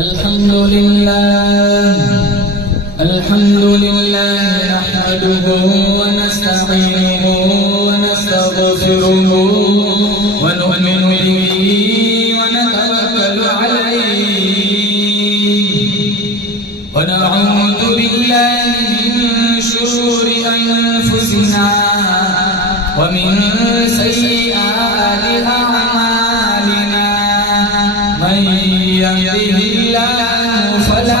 अल्हम्दुलिल्लाह नहमदुहु व नस्तईनुहु व नस्तगफिरुहु व नु'मिनु बिही व नतवक्कलु अलैहि व नऊज़ु बिल्लाहि मिन शुरूरि अनफुसिना व मिन सय्यिआति अअमालिना मन यहदिहिल्लाहु फला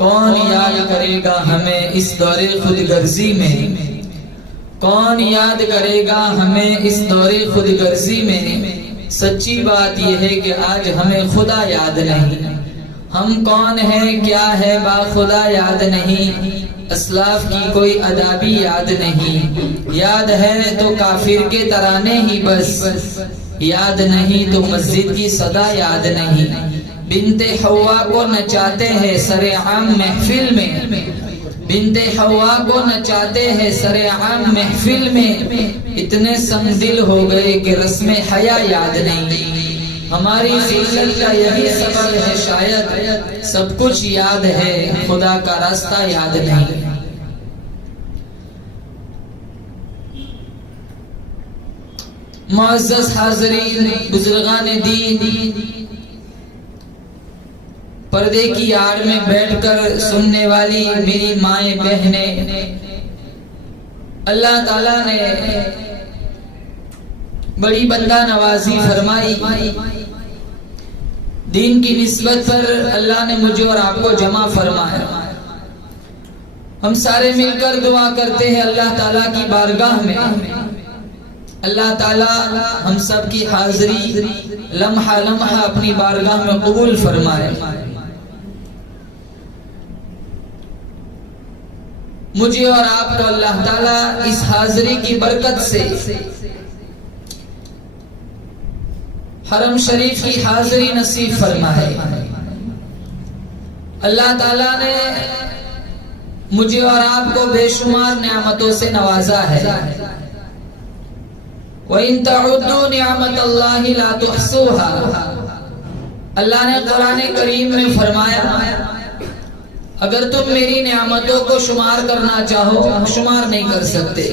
कौन याद करेगा हमें इस दौरे खुदगर्जी में कौन याद करेगा हमें इस दौरे खुदगर्जी में सच्ची बात यह है कि आज हमें खुदा याद नहीं हम कौन हैं क्या है बाखुदा याद नहीं अस्लाफ की कोई अदा भी याद नहीं याद है तो काफिर के तराने ही बस याद नहीं तो मस्जिद की सदा याद नहीं बिनते हवा को नचाते हैं सरेआम महफिल में बिनते हवा को नचाते हैं सरेआम महफिल में इतने संगदिल हो गए कि रस्म हया याद नहीं हमारी जिल्लत का यही सबब है शायद सब कुछ याद है खुदा का रास्ता याद नहीं मुअज़्ज़ज़ हाज़रीन बुजुर्गान दीन पर्दे की आड़ में बैठकर सुनने वाली मेरी माएं बहनें अल्लाह ताला ने बड़ी बंदा नवाजी फरमाई दीन की निस्बत पर अल्लाह ने मुझे और आपको जमा फरमाया हम सारे मिलकर दुआ करते हैं अल्लाह ताला की बारगाह में अल्लाह ताला हम सब की हाजिरी लम्हा लम्हा अपनी बारगाह में कबूल फरमाए मुझे और आपको अल्लाह ताला इस हाजिरी की बरकत से हरम शरीफ की हाजिरी नसीब फरमाए। अल्लाह ताला ने मुझे और आपको बेशुमार नेमतों से नवाजा है। व इन तउद्दू निअमतल्लाहि ला तुहसूहा। अल्लाह ने कुरान करीम में फरमाया, अगर तुम मेरी नेमतों को शुमार करना चाहो, शुमार नहीं कर सकते।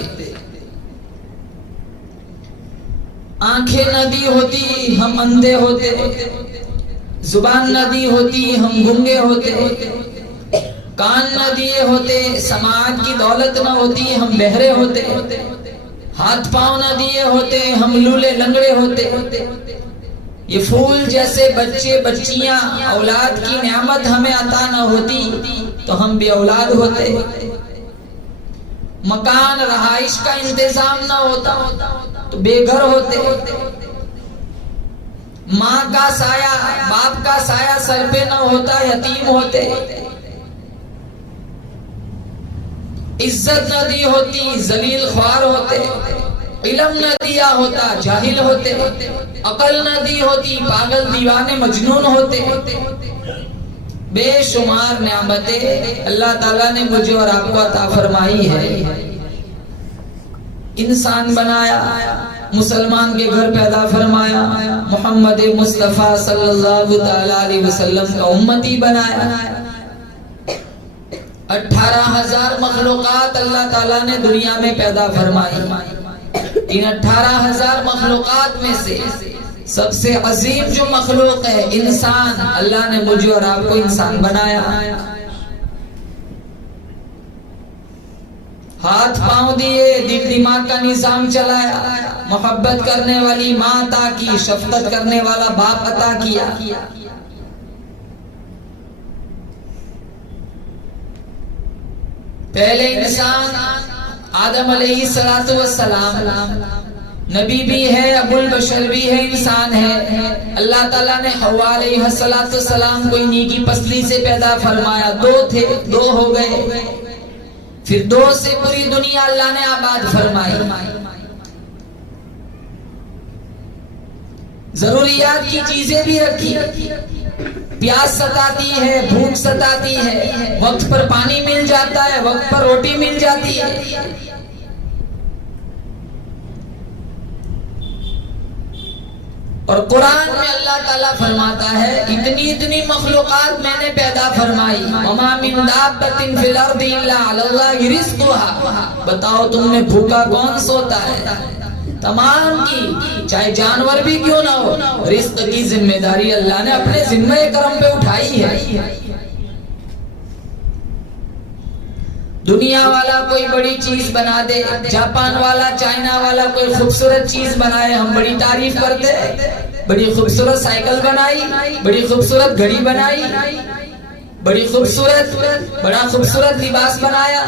आंखें न दी होती हम अंधे होते, जुबान न दी होती हम गूंगे होते, कान न दिए होते, समाज की दौलत न होती हम बहरे होते, हाथ पांव न दिए होते हम लूले लंगड़े होते। ये फूल जैसे बच्चे बच्चियां औलाद की नेमत हमें अता न होती तो हम भी औलाद होते। मकान रहाइश का इंतजाम न होता तो बेघर होते। माँ का साया बाप का साया सर पे न होता, यतीम होते। इज्जत न दी होती जलील ख्वार होते। इल्म न दिया होता जाहिल होते। अकल न दी होती पागल दीवाने मजनून होते। बेशुमार नेमतें अल्लाह ताला ने मुझे और आपको अता फरमाई है। इंसान बनाया, मुसलमान के घर पैदा फरमाया, मोहम्मद मुस्तफा सल्लल्लाहु ताला अलैहि वसल्लम का उम्मती बनाया। 18,000 मखलूकात अल्लाह ताला ने दुनिया में पैदा फरमाई। इन 18,000 मखलूकात में से सबसे अजीम जो मखलूक है इंसान, अल्लाह ने मुझे और आपको इंसान बनाया। हाथ पांव दिए, दिल दिमाग का निजाम चलाया, मोहब्बत करने वाली माँ अता की, शफकत करने वाला बाप अता किया। पहले इंसान आदम अलैहिस्सलातु वस्सलाम नबी भी है, अबुल बशर भी है, इंसान है। अल्लाह ताला ने हव्वा अलैहिस्सलातु वस्सलाम को इन्हीं की पसली से पैदा फरमाया। 2 थे, 2 हो गए। फिर 2 से पूरी दुनिया अल्लाह ने आबाद फरमाई। जरूरियात की चीजें भी रखी। प्यास सताती है, भूख सताती है, वक्त पर पानी मिल जाता है, वक्त पर रोटी मिल जाती है। और कुरान में अल्लाह ताला फरमाता है, इतनी इतनी मखलूकात मैंने पैदा फरमाई। वमा मिन दाब्बतिन फिल अर्दि इल्ला अलल्लाहि रिज़्क़ुहा। बताओ तुमने भूखा कौन सोता है? तमाम की, चाहे जानवर भी क्यों ना हो, रिज़्क़ की जिम्मेदारी अल्लाह ने अपने जिम्मे करम पे उठाई है। दुनिया वाला कोई बड़ी चीज बना दे, जापान वाला, चाइना वाला कोई खूबसूरत चीज बनाए, हम बड़ी तारीफ करते। बड़ी खूबसूरत साइकिल बनाई, बड़ी खूबसूरत घड़ी बनाई, बड़ी खूबसूरत, बड़ा खूबसूरत लिबास बनाया।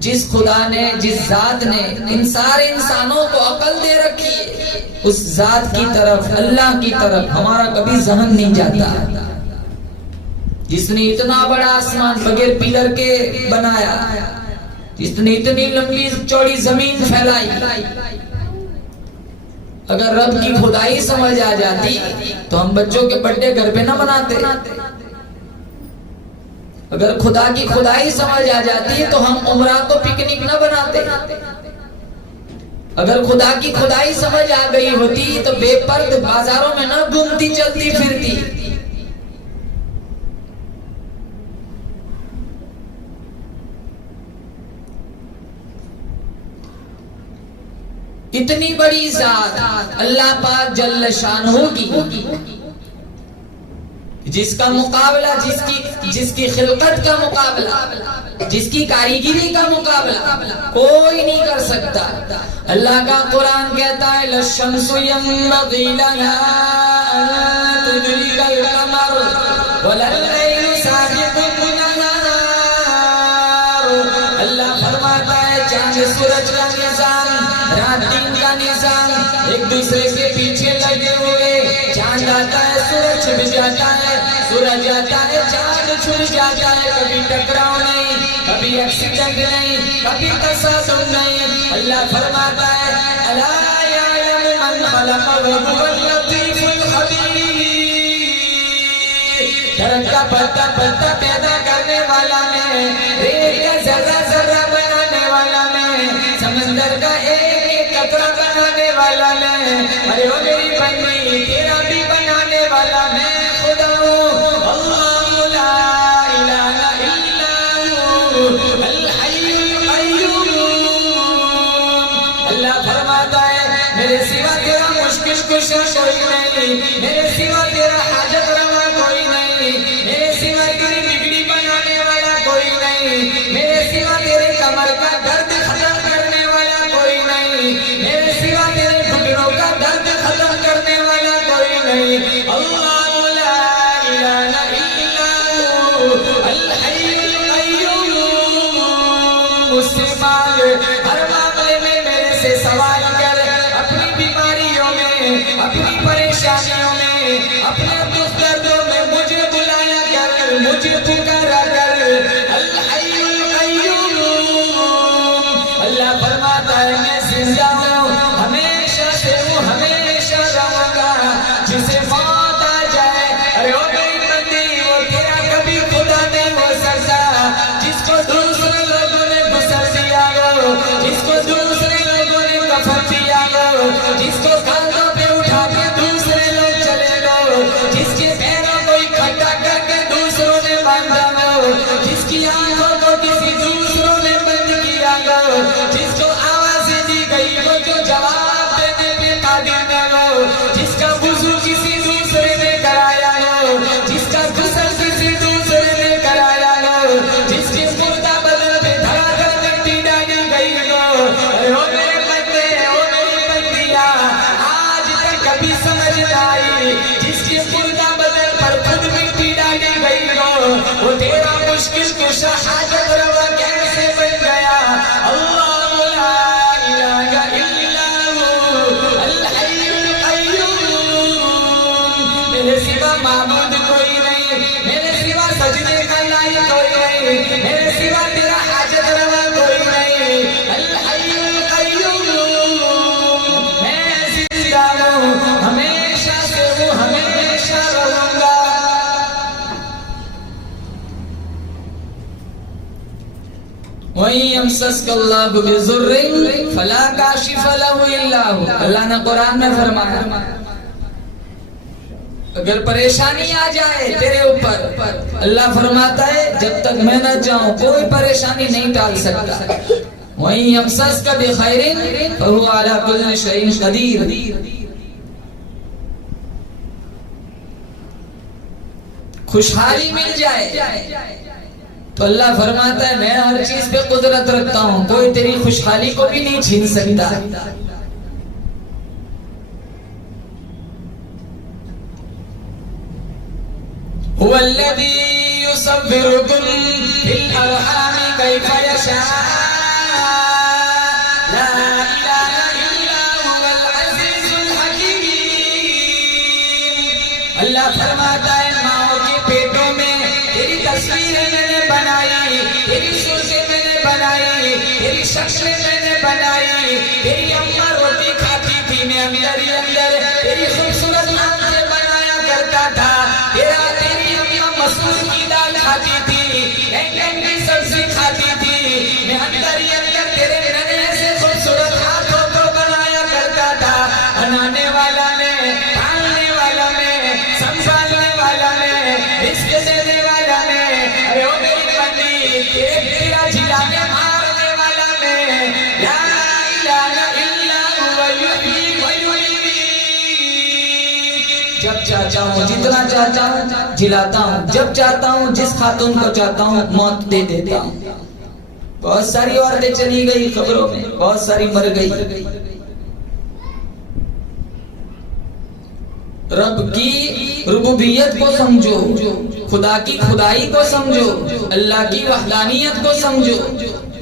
जिस खुदा ने, जिस जात ने इन सारे इंसानों को अकल दे रखी, उस जात की तरफ, अल्लाह की तरफ हमारा कभी जहन नहीं जाता। जिसने इतना बड़ा आसमान बगैर पिलर के बनाया, जिसने इतनी लंबी चौड़ी जमीन फैलाई, अगर रब की खुदाई समझ आ जाती तो हम बच्चों के बर्थडे घर पे ना बनाते। अगर खुदा की खुदाई समझ आ जाती तो हम उम्रा को पिकनिक ना बनाते। अगर खुदा की खुदाई समझ आ गई होती तो बेपर्द बाजारों में ना घूमती चलती फिरती। इतनी बड़ी जात अल्लाह पाक जल्ल शानहू की, जिसका मुकाबला, जिसकी खिलकत का मुकाबला, जिसकी कारीगिरी का मुकाबला कोई नहीं कर सकता। अल्लाह का कुरान कहता है, लशम्सु यंबगी लहा अन तुदरिकल कमर वलल्लैलु साबिकुन नहार। अल्लाह फरमाता है, चांद सूरज का निजाम, रात दिन का निजाम एक दूसरे के पीछे लगे हुए। चांद आता है, सूरज छिप जाता है, सूरज आता है, चांद छुप जाता है। कभी टकराव नहीं, कभी एक्सीडेंट नहीं, कभी तसादुम नहीं। अल्लाह फरमाता है, अला यअलमु मन खलक़ व हुवल लतीफ़ुल पलता पलता पलता पैदा करने वाला मैं, रेत का जर्रा जर्रा बनाने वाला मैं, समंदर का एक कतरा बनाने वाला मैं। अरे ओ मेरी बंदी तेरा भी बनाने वाला मैं खुदा हूँ। अल्लाह ला इलाहा इल्ला हू अल हय्युल कय्यूम। अल्लाह फरमाता है मेरे सिवा तेरा मुश्किल कुशा कोई नहीं, मेरे सिवा तेरा हाजत रवा कोई नहीं, मेरे सिवा तेरी बिगड़ी बनाने वाला कोई नहीं, मेरे सिवा तेरे कमर का दर्द खत्म करने वाला कोई नहीं, मेरे सिवा तेरे घुटनों का दर्द खत्म करने वाला कोई नहीं। अल्लाह ला इलाहा इल्ला हू अल हय्युल कय्यूम। मुझसे मांग, हर मामले में मेरे से सवाल कर, अपनी बीमारियों में, अपनी परेशानियों में, अपने दुख दर्दों में मुझे बुलाया कर, मुझे पुकारा कर। अल हय्युल कय्यूम। अल्लाह फरमाता है मैं जिंदा हूँ, हमेशा से हूँ, हमेशा रहूंगा। जिसे मौत आ जाए, अरे ओ मेरी बंदी वो तेरा कभी खुदा नहीं हो सकता। जिसको दूसरे लोगों ने गुस्सा दिया हो, जिसको दूसरे लोगों ने कफन दिया हो, जिसको कांधों पे उठा के दूसरे लोग चले गए, जिसके पैरों को इकट्ठा करके दूसरों ने बांधा हो, जिसकी आंखों को किसी दूसरों ने बंद किया हो, जिसको आवाज़ें दी गई वो जो जवाब देने पे कादिर न हो, जिसका वुज़ू किसी दूसरे ने कराया हो, जिसका गुस्ल किसी दूसरे ने कराया हो, जिसके मुर्दा बदल पे धड़ाधड़ मिट्टी डाली गई हो। अरे ओ मेरे बंदे, ओ मेरी बंदिया, आज तक कभी समझ न आई, जिसके मुर्दा बदल पर खुद मिट्टी डाली गई हो, वो तेरा मुश्किल कुशा हाजत रवा कैसे बन गया। अल्लाह ला इलाहा इल्ला हू अल हय्युल कय्यूम। मेरे सिवा माबूद कोई नहीं, मेरे सिवा सजदे का लायक कोई नहीं, मेरे सिवा तेरा हाजत रवा कोई नहीं। अल हय्युल कय्यूम। मैं जिंदा हूँ, हमेशा से हूँ, हमेशा रहूंगा। वही यमसस्कल्लाहु बिज़ुर्रिन फला काशिफ लहु इल्ला हु। अल्लाह ने कुरान में फरमाया अगर परेशानी आ जाए तेरे ऊपर, अल्लाह फरमाता है जब तक मैं न जाऊं कोई परेशानी नहीं टाल सकता। वही यमसस्का बिखैरिन फहुवा अला कुल्लि शैइन कदीर। खुशहाली मिल जाए तो अल्लाह फरमाता है मैं हर चीज पे कुदरत रखता हूँ, कोई तेरी खुशहाली को भी नहीं छीन सकता। हुवल्लज़ी युसव्विरुकुम फिल अरहामि कैफ़ यशा ला इलाहा इल्ला हुवल अज़ीज़ुल हकीम। अल्लाह फरमाता है माओ के पेटों में तेरी तस्वीरें मैंने बनाई, तेरी सूरतें मैंने बनाई, तेरी शक्लें मैंने बनाई। तेरी अम्मा रोटी खाती थी, मैं अंदर ही अंदर तेरी खूबसूरत आंखें बनाया करता था। तेरी अम्मा मसूर की दाल खाती थी, बैंगन की सब्जी खाती थी, मैं अंदर ही अंदर तेरे नन्हे से खूबसूरत हाथों को बनाया करता था। बनाने वाला मैं, पालने वाला मैं, संभालने वाला मैं, रिस्क देने वाला मैं। अरे ओ मेरी बंदी तेरा जिलाने मारने वाला मैं। ला इलाहा इल्ला हुवा युहयी व युमीत। जब चाहता हूँ, जितना चाहता हूँ जिलाता हूँ, जब चाहता हूँ जिस खातून को चाहता हूँ मौत दे देता हूँ। बहुत सारी औरतें चली गई खबरों में, बहुत सारी मर गई। रब की रुबूबियत को समझो, खुदा की खुदाई को समझो, अल्लाह की वहदानियत को समझो।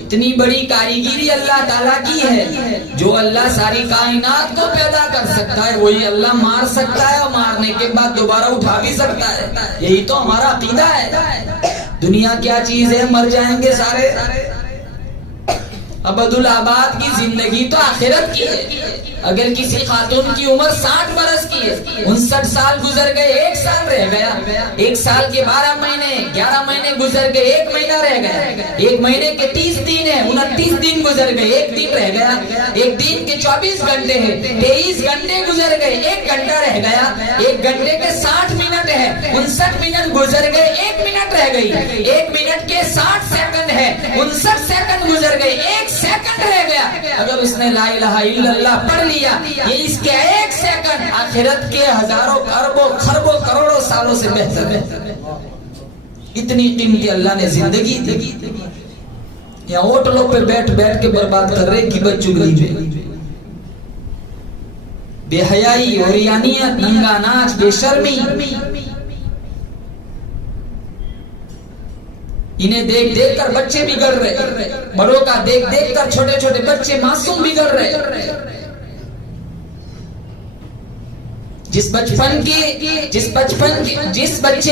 इतनी बड़ी कारीगिरी अल्लाह ताला की है। जो अल्लाह सारी कायनात को पैदा कर सकता है वही अल्लाह मार सकता है और मारने के बाद दोबारा उठा भी सकता है। यही तो हमारा अकीदा है। दुनिया क्या चीज है, मर जाएंगे सारे। अबदुलाबाद की जिंदगी तो आखिरत की है। अगर किसी खातून की उम्र 60 बरस की है, 59 साल गुजर गए, 1 साल रह गया, 1 साल के 12 महीने, 11 महीने गुजर गए, 1 महीना रह गया, 1 महीने के 30 दिन है, 29 दिन गुजर गए, 1 दिन रह गया, 1 दिन के 24 घंटे हैं, 23 घंटे गुजर गए, 1 घंटा रह गया, 1 घंटे के 60 मिनट है, 59 मिनट गुजर गए, 1 मिनट रह गई, 1 मिनट के 60 सेकंड है, 59 सेकंड गुजर गए, 1 सेकंड रह गया। अगर उसने ला इलाहा इल्लल्लाह पढ़ लिया, ये इसके 1 सेकंड आखिरत के हजारों अरबों खरबों करोड़ों सालों से बेहतर है। इतनी कीमती अल्लाह ने जिंदगी दी। यहाँ होटलों पे बैठ बैठ के बर्बाद कर रहे की बच्चुगली में बेहयाई, ओरियानियत, नंगा नाच, बेशर्मी। इन्हें देख देख कर बच्चे बिगड़ रहे, बड़ों का देख देख कर छोटे छोटे बच्चे मासूम बिगड़ रहे। जिस बच्चे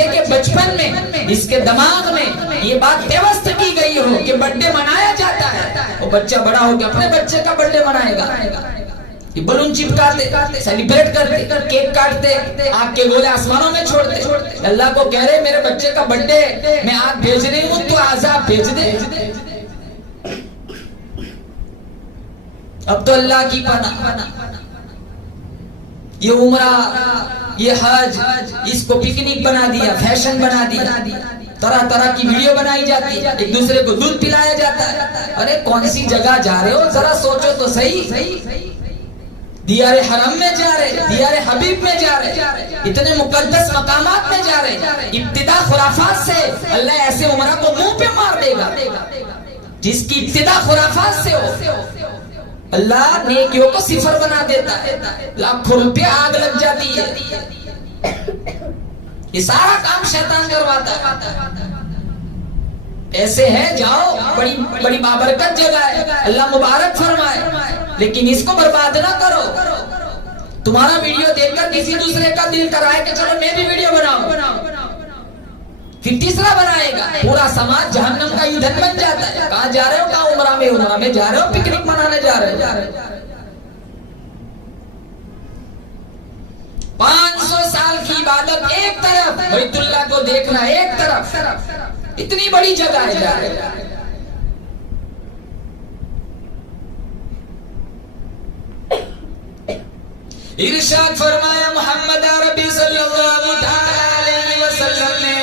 के बचपन में, इसके दिमाग में ये बात व्यवस्था की गई हो कि बर्थडे मनाया जाता है, वो बच्चा बड़ा होकर अपने बच्चे का बर्थडे मनाएगा। ये बलून चिपकाते, सेलिब्रेट करते, केक काटते, आग के गोले आसमानों में छोड़ते। अल्लाह को कह रहे मेरे बच्चे का बर्थडे मैं आग भेज रही हूँ, तो आजाब भेज दे। अब तो अल्लाह की पनाह, ये उम्रा, ये हज, इसको पिकनिक बना दिया, फैशन बना दिया, तरह तरह की वीडियो बनाई जाती है, एक दूसरे को दूध पिलाया जाता है। अरे कौन सी जगह जा रहे हो, जरा सोचो तो सही। दियारे हरम में जा रहे, दियारे हबीब में जा रहे, इतने मुकद्दस मकामात में जा रहे। इब्तिदा खुराफात से अल्लाह ऐसे उमरा को मुंह पे मार देगा जिसकी इब्तिदा खुराफात से हो। अल्लाह नेकियों को सिफर बना देता है, लाखों रुपया आग लग जाती है। ये सारा काम शैतान करवाता है। ऐसे है, जाओ, बड़ी बड़ी बाबरकत जगह है, अल्लाह मुबारक फरमाए, लेकिन इसको बर्बाद ना करो। तुम्हारा वीडियो देखकर किसी दूसरे का दिल कराए कि चलो मैं भी वीडियो बनाऊं, फिर तीसरा बनाएगा, पूरा समाज जहन्नम का ईंधन बन जाता है। कहाँ जा रहे हो? कहाँ उमरा में जा रहे हो, पिकनिक मनाने जा रहे हो। 500 साल की इबादत एक तरफ, बैतुल्लाह को देखना एक तरफ, इतनी बड़ी जगह है जा रहे। इरशाद फरमाया मोहम्मद अरबी सल्लल्लाहु अलैहि वसल्लम ने,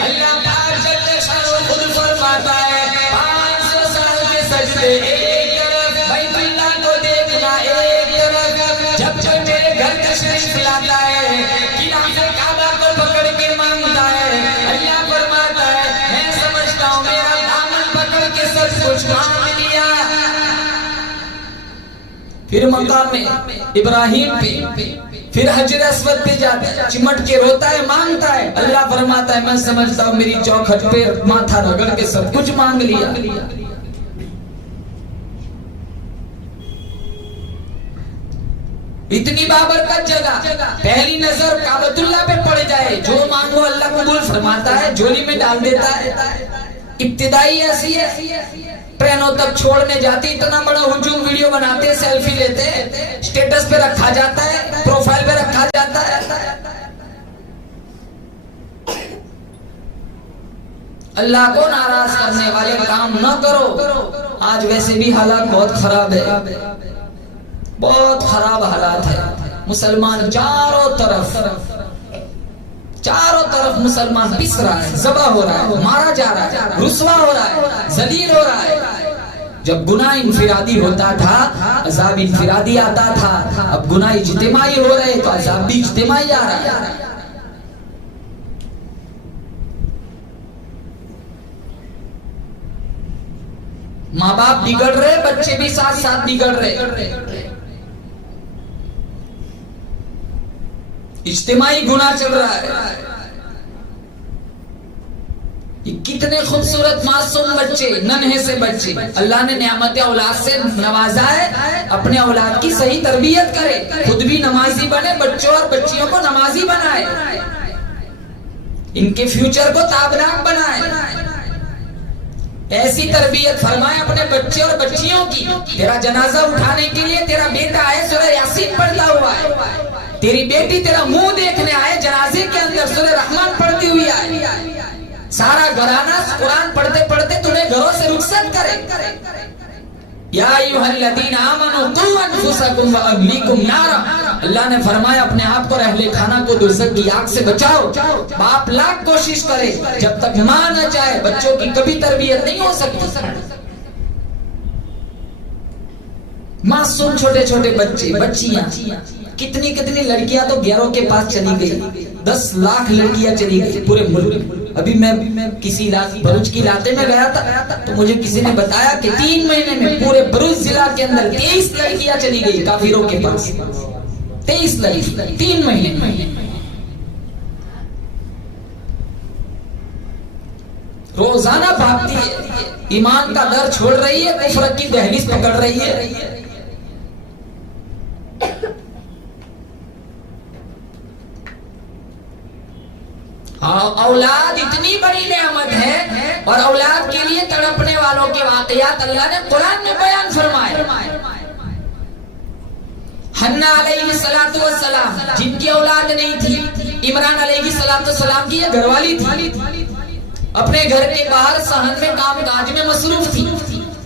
अल्लाह पाक जल्ले शान खुद फरमाता है 500 साल के सजदे एक तरफ, बैतुल्लाह को देखना एक तरफ। जब जब मेरे घर तशरीफ लाता है, खिलाफे काबा को पकड़ के मांगता है, अल्लाह फरमाता है मैं समझता हूँ मेरा दामन पकड़ के सब कुछ मांग लिया। फिर मकाम में इब्राहिम पे, फिर हजर अस्वद पे जाता है, चिमट के रोता है, मांगता है। अल्लाह फरमाता है मैं समझता हूँ मेरी चौखट पे माथा रगड़ के सब कुछ मांग लिया। इतनी बाबरकत जगह, पहली नजर काबतुल्लाह पे पड़ जाए, जो मांगो अल्लाह कबूल फरमाता है, झोली में डाल देता है। इब्तिदाई ऐसी है, ट्रेनों तक छोड़ने जाती, इतना बड़ा हुजूम वीडियो बनाते, सेल्फी लेते, स्टेटस पे रखा जाता है, प्रोफाइल पे रखा जाता है। अल्लाह को नाराज करने वाले काम न करो। आज वैसे भी हालात बहुत खराब है, बहुत खराब हालात है। मुसलमान चारों तरफ मुसलमान पिस रहा है, ज़बह हो रहा है, मारा जा रहा है, रुस्वा हो रहा है, जलील हो रहा है। जब गुनाह इनफिरादी होता था, अज़ाब इनफिरादी आता था। अब गुनाह इज्तिमाई हो रहे तो अज़ाब भी इज्तिमाई आ रहा है। माँ बाप बिगड़ रहे, बच्चे भी साथ साथ बिगड़ रहे। इज्तिमाई गुनाह चल रहा है। ये कितने खूबसूरत मासूम बच्चे, नन्हे से बच्चे, अल्लाह ने नियामत औलाद से नवाजा है। अपने औलाद की सही तरबियत करे, खुद भी नमाजी बने, बच्चों और बच्चियों को नमाजी बनाए, इनके फ्यूचर को ताबनाक बनाए। ऐसी तरबियत फरमाए अपने बच्चे और बच्चियों की। तेरा जनाजा उठाने के लिए तेरा बेटा आए, सूरह यासीन पढ़ता हुआ है। तेरी बेटी तेरा मुंह देखने आए, जनाजे के अंदर सूरह रहमान पढ़ती हुई आए। सारा घराना कुरान पढ़ते पढ़ते तुम्हें घरों से रुखसत करे। या अय्युहल्लज़ीना आमनू क़ू अनफुसकुम व अहलीकुम नारा। अल्लाह ने फरमाया अपने आप को और अहले खाना को दोज़ख की आग से बचाओ। बाप लाख कोशिश करे, जब तक मां न चाहे बच्चों की कभी तरबियत नहीं हो सकती। मासूम छोटे छोटे बच्चे बच्चियां, कितनी कितनी लड़कियां तो गैरों के पास चली गई। 10 लाख लड़कियां चली गई पूरे मुल्क। अभी मैं किसी भरूच की इलाके में गया था तो मुझे किसी ने बताया कि 3 महीने में पूरे भरूच जिला के अंदर 23 लड़कियां चली गई काफिरों के पास। 23 लड़कियां 3 महीने में। रोजाना भागती है, ईमान का दर छोड़ रही है, कुफ्र की दहलीज पकड़ रही है। औलाद इतनी बड़ी नेमत है और औलाद के लिए तड़पने वालों के वाकयात अल्लाह ने कुरान में बयान फरमाए। हन्ना अलैहिस्सलातु वस्सलाम जिनकी औलाद नहीं थी, इमरान अलैहिस्सलातु वस्सलाम की घरवाली थी, अपने घर के बाहर सहन में काम काज में मसरूफ थी।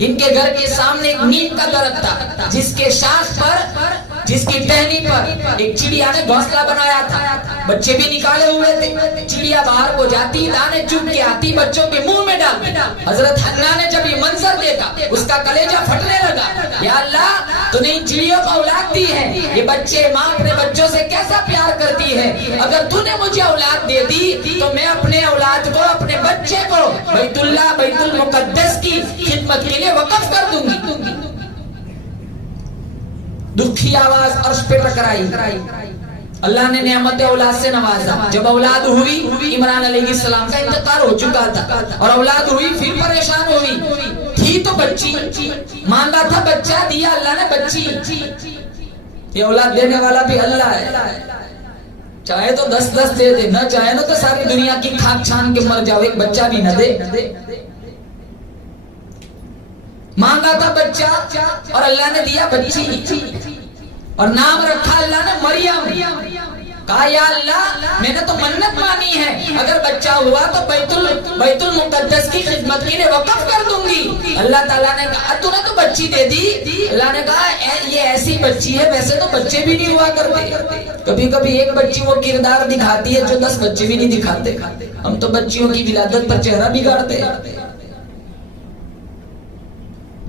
इनके घर के सामने एक नीम का दरख्त था, जिसके शाख पर, जिसकी टहनी पर एक चिड़िया ने घोंसला बनाया था। बच्चे भी निकाले हुए थे। चिड़िया बाहर को जाती, दाने चुग के आती, बच्चों के मुंह में डालती। हजरत हन्ना ने जब ये मंजर देखा, उसका कलेजा फटने लगा। या अल्लाह, तूने इन चिड़ियों को औलाद दी है, ये बच्चे, माँ अपने बच्चों से कैसा प्यार करती है। अगर तूने मुझे औलाद दे दी तो मैं अपने औलाद को, अपने बच्चे को बैतुल्लाह, बैतुल मुकद्दस की खिदमत के लिए वक़्फ कर दूंगी। दुखी आवाज अर्श पे टकराई। अल्लाह ने नेमत औलाद से नवाजा। जब औलाद हुई, इमरान अलैहिस्सलाम का इंतकाल हो चुका था और औलाद हुई, फिर परेशान हुई। थी तो बच्ची, मांगा था बच्चा, दिया अल्लाह ने बच्ची। ये औलाद देने वाला भी अल्लाह है। चाहे तो 10-10 दे दे, न चाहे ना तो सारी दुनिया की खाक छान के मर जाओ, एक बच्चा भी न दे। मांगा था बच्चा और अल्लाह ने दिया बच्ची और नाम रखा अल्लाह ने मरियम। कहा या अल्लाह, मैंने तो मन्नत मानी है, अगर बच्चा हुआ तो बैतुल मुकद्दस की खिदमत के लिए वक़्फ कर दूंगी। अल्लाह ताला ने कहा तूने तो बच्ची दे दी। अल्लाह ने कहा ये ऐसी बच्ची है, वैसे तो बच्चे भी नहीं हुआ करते। कभी कभी एक बच्ची वो किरदार दिखाती है जो 10 बच्चे भी नहीं दिखाते। हम तो बच्चियों की विलादत पर चेहरा बिगाड़ते।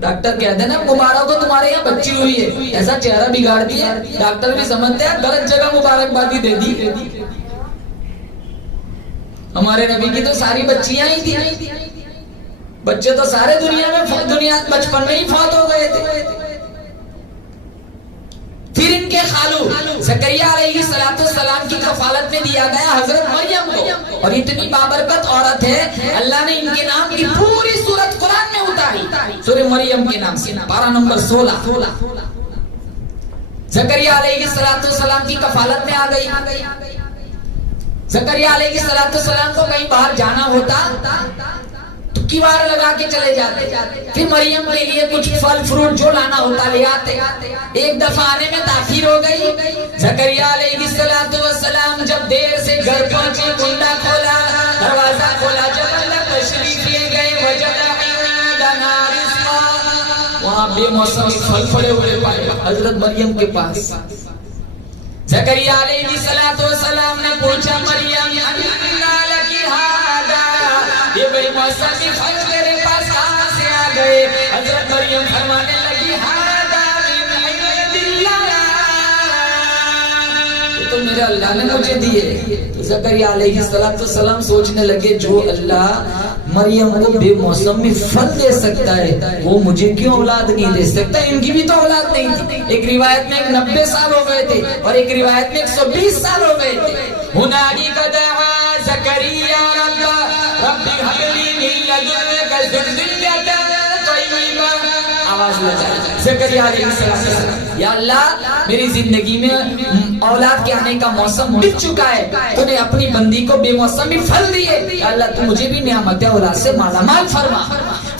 डॉक्टर कहते हैं ना, मुबारक हो तुम्हारे यहाँ बच्ची हुई है, ऐसा चेहरा बिगाड़ दिया। डॉक्टर भी समझते हैं गलत जगह मुबारकबादी दे दी। हमारे नबी की तो सारी बच्चियां ही थी, बच्चे तो सारे दुनिया बचपन में ही फौत हो गए थे। फिर इनके खालू ज़करिया अलैहिस्सलाम की कफालत में दिया गया हजरत मरियम को, और इतनी बाबरकत औरत है, अल्लाह ने इनके नाम की पूरी सूरत कुरान में उतारी। सूरह मरियम के नाम से, पारा नंबर 16। ज़करिया अलैहिस्सलाम की कफालत में आ गई। ज़करिया अलैहिस्सलाम को कहीं बाहर जाना होता तो किवाड़ लगा के चले जाते। फिर मरियम के लिए कुछ फल फ्रूट जो लाना होता ले आते। एक दफा आने में ताखीर हो गई। ज़करिया अलैहिस्सलाम जब देर से घर पहुंचे, कुंडा खोला, दरवाजा खोला, जब अल्लाह तशरीफ ले गए, वहां बेमौसम फल पड़े हुए पाए हजरत मरियम के पास। ज़करिया अलैहिस्सलाम ने पूछा, मरियम अन्ना लकी हादा, ये बेमौसमी फल तेरे पास कहां से आ गए। हजरत मरियम फरमाने लगी, हादा मिन इंदिल्लाह, तो मेरे अल्लाह ने मुझे दिए। तो ज़करिया अलैहिस्सलाम सोचने लगे, जो अल्लाह मरियम को बेमौसम में फल दे सकता है, वो मुझे क्यों औलाद नहीं दे सकता। इनकी भी तो औलाद नहीं थी। एक रिवायत में 90 साल हो गए थे और एक रिवायत में 120 साल हो गए थे। हुनाली का दआ ज़करिया रब्बी हबली मिन लदुन्का ज़ुर्रिय्यतन तय्यिबा, आवाज लगा ज़करिया अलैहिस्सलाम, या अल्लाह मेरी जिंदगी में औलाद के आने का मौसम बीत चुका है, तूने अपनी बंदी को बेमौसमी फल दिए, अल्लाह तू मुझे भी नेमत औलाद से मालामाल फरमा।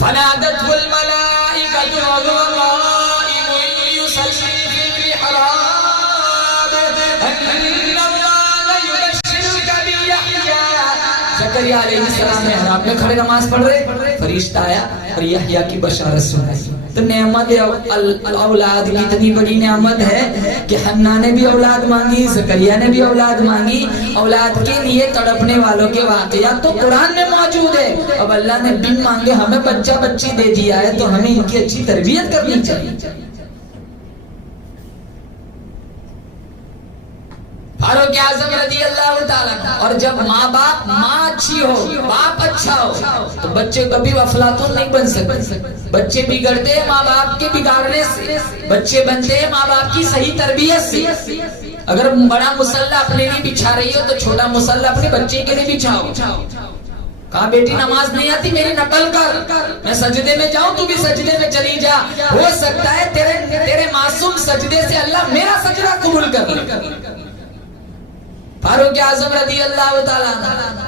फनादतहुल मलाइकतु वहुव क़ाइमुन युसल्ली फिल मिहराब अन्नल्लाह युबश्शिरुका बियहया। ज़करिया अलैहिस्सलाम मिहराब में खड़े नमाज पढ़ रहे, फरिश्ता आया और यहया की बशारत सुनाई। तो नेमत औलाद की इतनी बड़ी नेमत है कि हन्ना ने भी औलाद मांगी, ज़करिया ने भी औलाद मांगी। औलाद के लिए तड़पने वालों के वाक़यात तो कुरान में मौजूद है। अब अल्लाह ने बिन मांगे हमें बच्चा बच्ची दे दिया है, तो हमें इनकी अच्छी तरबियत करनी चाहिए। फारूक आज़म रज़ियल्लाहु ताला। और जब माँ अच्छी हो, बाप अच्छा हो, तो बच्चे कभी अफलातून नहीं बन सकते। बच्चे बिगड़ते हैं माँ बाप के बिगाड़ने से, बच्चे बनते हैं माँ बाप की सही तरबियत से। अगर बड़ा मुसल्ला अपने लिए बिछा रही हो, तो छोटा मुसल्ला अपने बच्चे के लिए बिछाओ। कहा बेटी नमाज नहीं आती, मेरी नकल कर, मैं सजदे में जाऊं, तू भी सजदे में चली जा। हो सकता है तेरे मासूम सजदे से अल्लाह मेरा सजदा कबूल कर ले। फारूक आज़म रज़ियल्लाहु ताला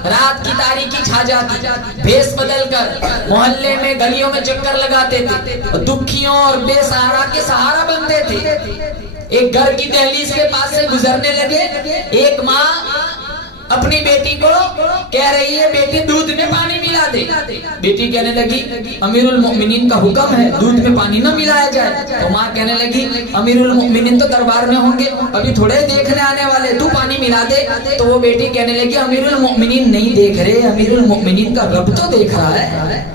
रात की तारीकी छा जाती, भेष बदलकर मोहल्ले में गलियों में चक्कर लगाते थे, दुखियों और बेसहारा के सहारा बनते थे। एक घर की दहलीज के पास से गुजरने लगे, एक माँ अपनी बेटी को कह रही है बेटी दूध में पानी मिला दे। बेटी कहने लगी अमीरुल मोमिनीन का हुक्म है दूध में पानी न मिलाया जाए। तो माँ कहने लगी अमीरुल मोमिनीन तो दरबार में होंगे, अभी थोड़े देखने आने वाले, तू पानी मिला दे। तो वो बेटी कहने लगी अमीरुल मोमिनीन नहीं देख रहे, अमीरुल मोमिनीन का रब तो देख रहा है।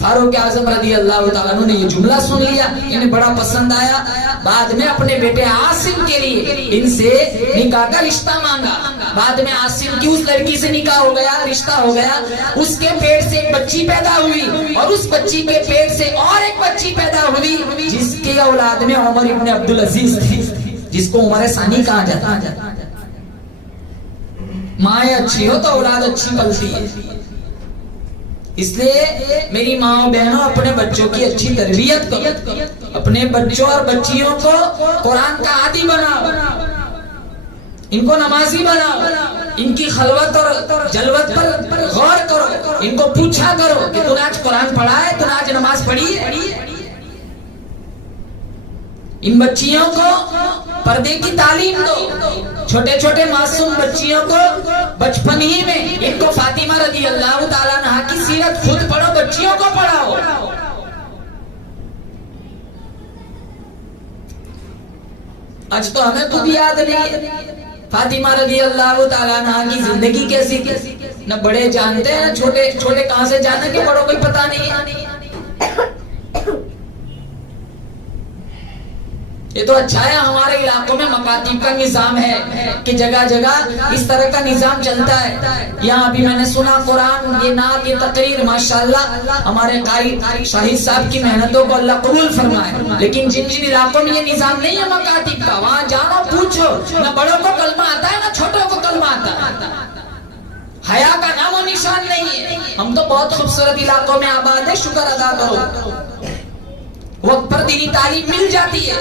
फारूक आज़म रज़ियल्लाहु ताला अन्हु ने ये जुमला सुन लिया, इन्हें बड़ा पसंद आया। बाद में अपने बेटे आसिम के लिए इनसे निकाह का रिश्ता मांगा। बाद में आसिम की उस लड़की से निकाह हो गया, रिश्ता हो गया। उसके पेट से एक बच्ची पैदा हुई और उस बच्ची के पेट से और एक बच्ची पैदा हुई, जिसके औलाद में उमर इब्न अब्दुल अजीज थी, जिसको उमर सानी कहा जाता। माँ अच्छी हो तो औलाद अच्छी पलती है। इसलिए मेरी माँ बहनों अपने बच्चों की अच्छी तरबियत करो, अपने बच्चों और बच्चियों को कुरान का आदी बनाओ, इनको नमाजी बनाओ, इनकी खलवत और जलवत पर गौर करो, इनको पूछा करो कि तूने आज कुरान पढ़ा है, तूने आज नमाज पढ़ी है। इन बच्चियों को पर्दे की तालीम दो, छोटे छोटे मासूम बच्चियों को बचपन ही में इनको फातिमा रज़ियल्लाहु ताला अन्हा की सीरत खुद पढ़ो, बच्चियों को पढ़ाओ। आज तो हमें खुद याद नहीं है फातिमा रज़ियल्लाहु ताला अन्हा की जिंदगी कैसी कैसी, न बड़े जानते हैं न छोटे छोटे कहां से जाने के बड़ों को पता नहीं है। ये तो अच्छा है हमारे इलाकों में मकातीब का निजाम है कि जगह जगह इस तरह का निजाम चलता है। यहाँ अभी मैंने सुना कुरान, ये नात, ये तकरीर, माशाल्लाह हमारे कारी शाहिद साहब की मेहनतों को अल्लाह कबूल फरमाए। लेकिन जिन जिन इलाकों में ये निजाम नहीं है मकातीब का, वहाँ जानो पूछो, न बड़ों को कलमा आता है न छोटों को कलमा आता है। हया का नामो निशान नहीं है। हम तो बहुत खूबसूरत इलाकों में आबाद है, शुक्र अदा करो, वक्त पर दीनी तालीम मिल जाती है।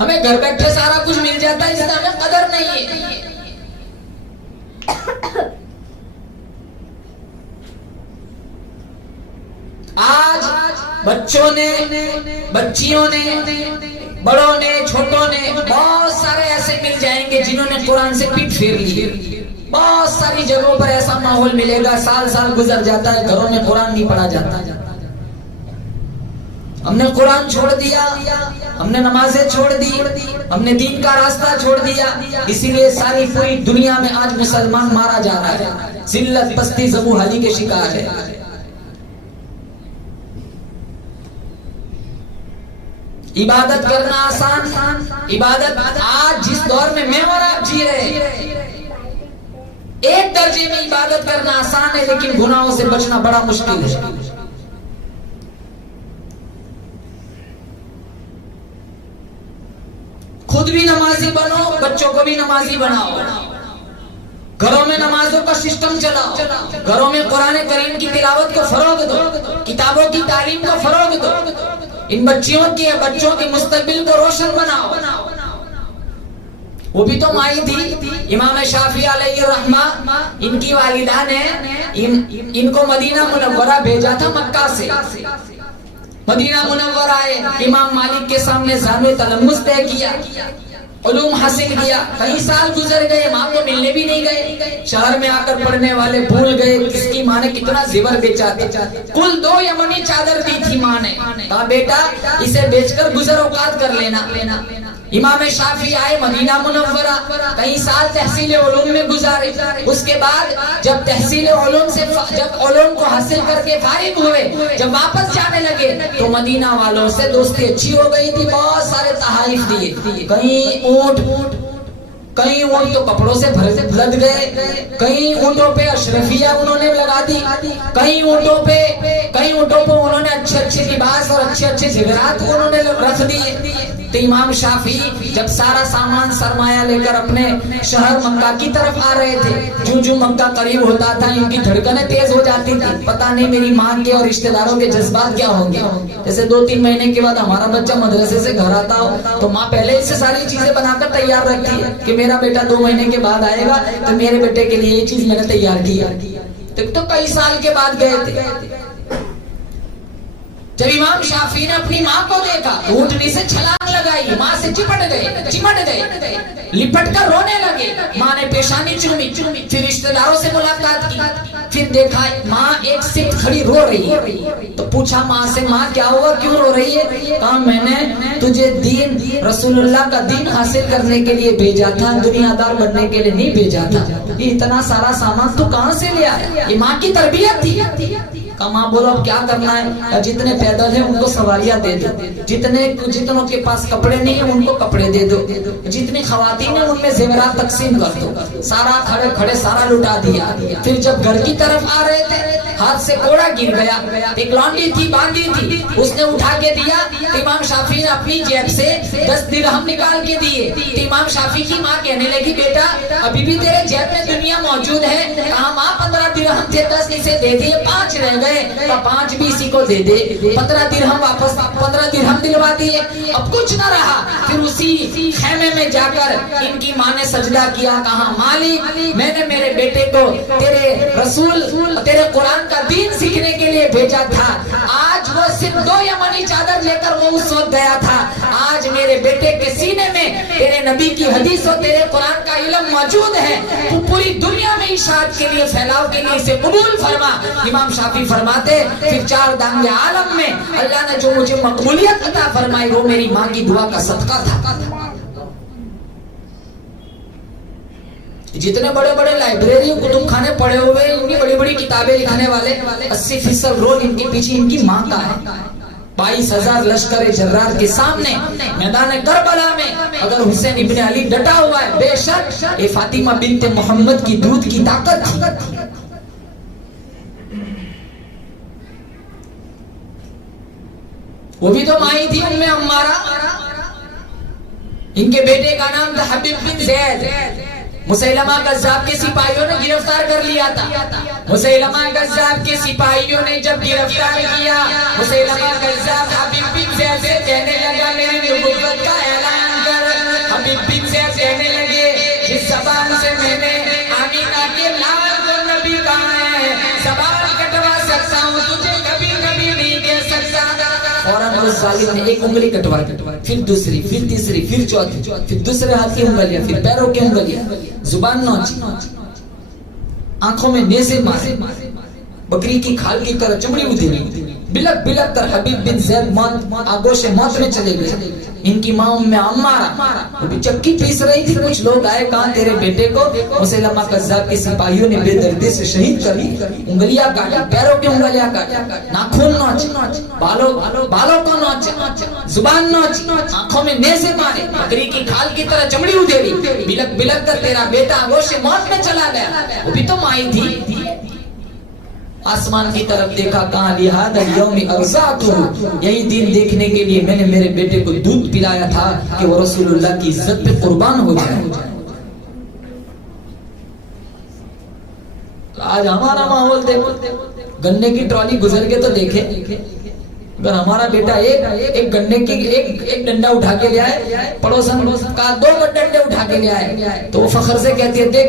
हमें घर बैठे सारा कुछ मिल जाता है, इससे हमें कदर नहीं है। आज बच्चों ने, बच्चियों ने, बड़ों ने, छोटों ने, बहुत सारे ऐसे मिल जाएंगे जिन्होंने कुरान से पीठ फेर ली है। बहुत सारी जगहों पर ऐसा माहौल मिलेगा, साल साल गुजर जाता है, घरों में कुरान नहीं पढ़ा जाता। हमने कुरान छोड़ दिया, हमने नमाजें छोड़ दी, हमने दीन का रास्ता छोड़ दिया। इसीलिए सारी पूरी दुनिया में आज मुसलमान मारा जा रहा है, जिल्लत, पस्ती, ज़बूहाली के शिकार है। इबादत करना आसान, इबादत आज जिस दौर में मैं और आप जी रहे हैं, एक दर्जे में इबादत करना आसान है, लेकिन गुनाहों से बचना बड़ा मुश्किल है। खुद भी नमाजी बनो, बच्चों को भी नमाजी बनाओ, घरों में नमाजों का सिस्टम चलाओ, घरों में कुरान करीम की तिलावत को फरोग दो, किताबों की तालीम को फरोग दो, इन बच्चियों के बच्चों के मुस्तकबिल को रोशन बनाओ। वो भी तो माई थी। इमाम शाफी अलैहि रहमा, इनकी वालिदा ने इनको मदीना मुनव्वरा भेजा था मक्का से। मदीना मुनव्वरा आए, इमाम मालिक के सामने जामे तलम्मुस तय किया, उलूम हासिल किया। कई साल गुजर गए, माँ को मिलने भी नहीं गए। शहर में आकर पढ़ने वाले भूल गए किसकी माँ ने कितना जेवर बेचा था। कुल 2 यमनी चादर दी थी माँ ने, कहा बेटा इसे बेचकर गुजर औकात कर लेना। इमाम शाफी आए मदीना मुनव्वरा, कई साल तहसील उलूम में गुजारे। उसके बाद जब तहसील उलूम से जब उलूम को हासिल करके फारिग हुए, जब वापस जाने लगे तो मदीना वालों से दोस्ती अच्छी हो गई थी। बहुत सारे तहाइफ दिए, कई ऊँट तो कपड़ों से लद गए, कई ऊँटों पे अशरफिया उन्होंने लगा दी, कई ऊँटों पे उन्होंने अच्छे लिबास और अच्छे ज़ेवरात उन्होंने रख दिए। तो इमाम शाफी जब सारा सामान सरमाया लेकर अपने शहर मक्का की तरफ आ रहे थे, जो मक्का करीब होता था इनकी धड़कनें तेज हो जाती थी। पता नहीं मेरी माँ के और रिश्तेदारों के जज्बात क्या होंगे। जैसे 2-3 महीने के बाद हमारा बच्चा मदरसे से घर आता हो तो माँ पहले से सारी चीजें बनाकर तैयार रखती है कि मेरा बेटा 2 महीने के बाद आएगा तो मेरे बेटे के लिए ये चीज मैंने तैयार की। तो कई साल के बाद गए थे। जब इमाम शाफी ने अपनी माँ को देखा, ऊँटनी से छलांग लगाई, माँ से चिमट गए, लिपट कर रोने लगे। माँ ने पेशानी चूमी, फिर रिश्तेदारों से मुलाकात की, फिर देखा माँ एक सिट खड़ी रो रही है। तो पूछा माँ से, माँ क्या हुआ, क्यों रो रही है? कहा मैंने तुझे दीन रसूलुल्लाह का दीन हासिल करने के लिए भेजा था, दुनियादार बनने के लिए नहीं भेजा था। ये इतना सारा सामान तू कहाँ से ले आया? ये माँ की तरबियत थी। माँ बोलो अब क्या करना है, जितने पैदल हैं उनको सवारियां दे दो, जितनों के पास कपड़े नहीं है उनको कपड़े दे दो, जितनी खवातीन है उनमें जेवरात तकसीम कर दो। सारा खड़े सारा लुटा दिया। फिर जब घर की तरफ आ रहे थे, हाथ से कोड़ा गिर गया, एक लौंडी थी बांधी थी, उसने उठा के दिया। इमाम शाफी ने अपनी जेब से 10 दिरहम निकाल के दिए। इमाम शाफी की माँ कहने लगी बेटा अभी भी तेरे जेब में दुनिया मौजूद है। कहा माँ 15 दिरहम थे, 10 इसे दे दिए, 5 रह गए, 5 भी इसी को दे दे। 15 दिरहम वापस, 15 दिरहम दिलवा दिए। अब कुछ न रहा, फिर उसी खेमे में जाकर इनकी माँ ने सजदा किया। कहा मालिक मैंने मेरे बेटे को तेरे रसूल तेरे कुरान का दीन सीखने के लिए भेजा था। आज वो सिर्फ 2 यमनी चादर लेकर वो उस वक्त गया था। आज मेरे बेटे के सीने में तेरे नबी की हदीस और तेरे कुरान का इल्म मौजूद है। तो पूरी दुनिया में इशाअत के लिए, फैलाव के लिए इसे कबूल फरमा। इमाम शाफी फरमाते फिर 4 दांगे आलम में अल्लाह ने जो मुझे मकबूलियत अता फरमाई वो मेरी माँ की दुआ का सदका था। जितने बड़े लाइब्रेरी कुतुब खाने पड़े हुए, इनकी बड़ी किताबें लिखने वाले 80% रोल इनके पीछे इनकी माँ का है। 22,000 लश्कर जर्रार के सामने मैदान करबला में अगर हुसैन इब्ने अली डटा हुआ है, बेशक ये फातिमा बिनते मोहम्मद की दूध की ताकत थी। वो भी तो माई थी उम्मे अम्मारा। इनके बेटे का नाम था हबीब बिन ज़ैद। मुसैलमा कज़्ज़ाब के सिपाहियों ने गिरफ्तार कर लिया था। मुसैलमा कज़्ज़ाब के सिपाहियों ने जब गिरफ्तार किया, मुसैलमा कज़्ज़ाब हबीब बिन ज़ैद से कहने लगा मेरी नबुव्वत का ऐलान कर। हबीब बिन ज़ैद कहने लगे जिस ज़बान से मैंने आमीना के लाल को नबी कहा है, ज़बान कटवा सकता हूँ, तुझे कभी नहीं कह सकता। फौरन उस जालिम ने एक उंगली कटवा, फिर दूसरी, फिर तीसरी, फिर चौथी, फिर दूसरे हाथ की उंगलियां, फिर पैरों की उंगलियां, जुबान नोची, आंखों में नेज़े मारे, बकरी की खाल की तरह चमड़ी उधेड़ी, बिलक कर हबीब बिन ज़ैद आगोश मौत में चले गए। इनकी माँ उम्मे अम्मारा वो भी चक्की पीस रही थी। कुछ लोग आए, कहा तेरे बेटे को मुसैलमा कज़्ज़ाब के सिपाहियों ने बेदर्दी से शहीद कर दी, उंगलियां काटी, पैरों की उंगलियां काटी, नाखून नोचे, बालों को नोचे, जुबान नोची, आंखों में नेज़े मारे, बकरी की खाल की तरह चमड़ी उधेड़ी, बिलक कर तेरा बेटा आगोश मौत में चला गया। वो भी तो माई थी। आसमान की तरफ देखा, कहा लिहादा यौमी अर्ज़ातुहु, यही दिन देखने के लिए मैंने मेरे बेटे को दूध पिलाया था कि वो रसूलुल्लाह की इज्जत पे कुर्बान हो जाए। तो आज हमारा माहौल देखो, गन्ने की ट्रॉली गुजर के तो देखे, अगर हमारा बेटा एक गन्ने की एक डंडा उठा के ले आए, पड़ोसन का 2 डंडे उठा के ले आए, तो वो फखर से कहती है, देख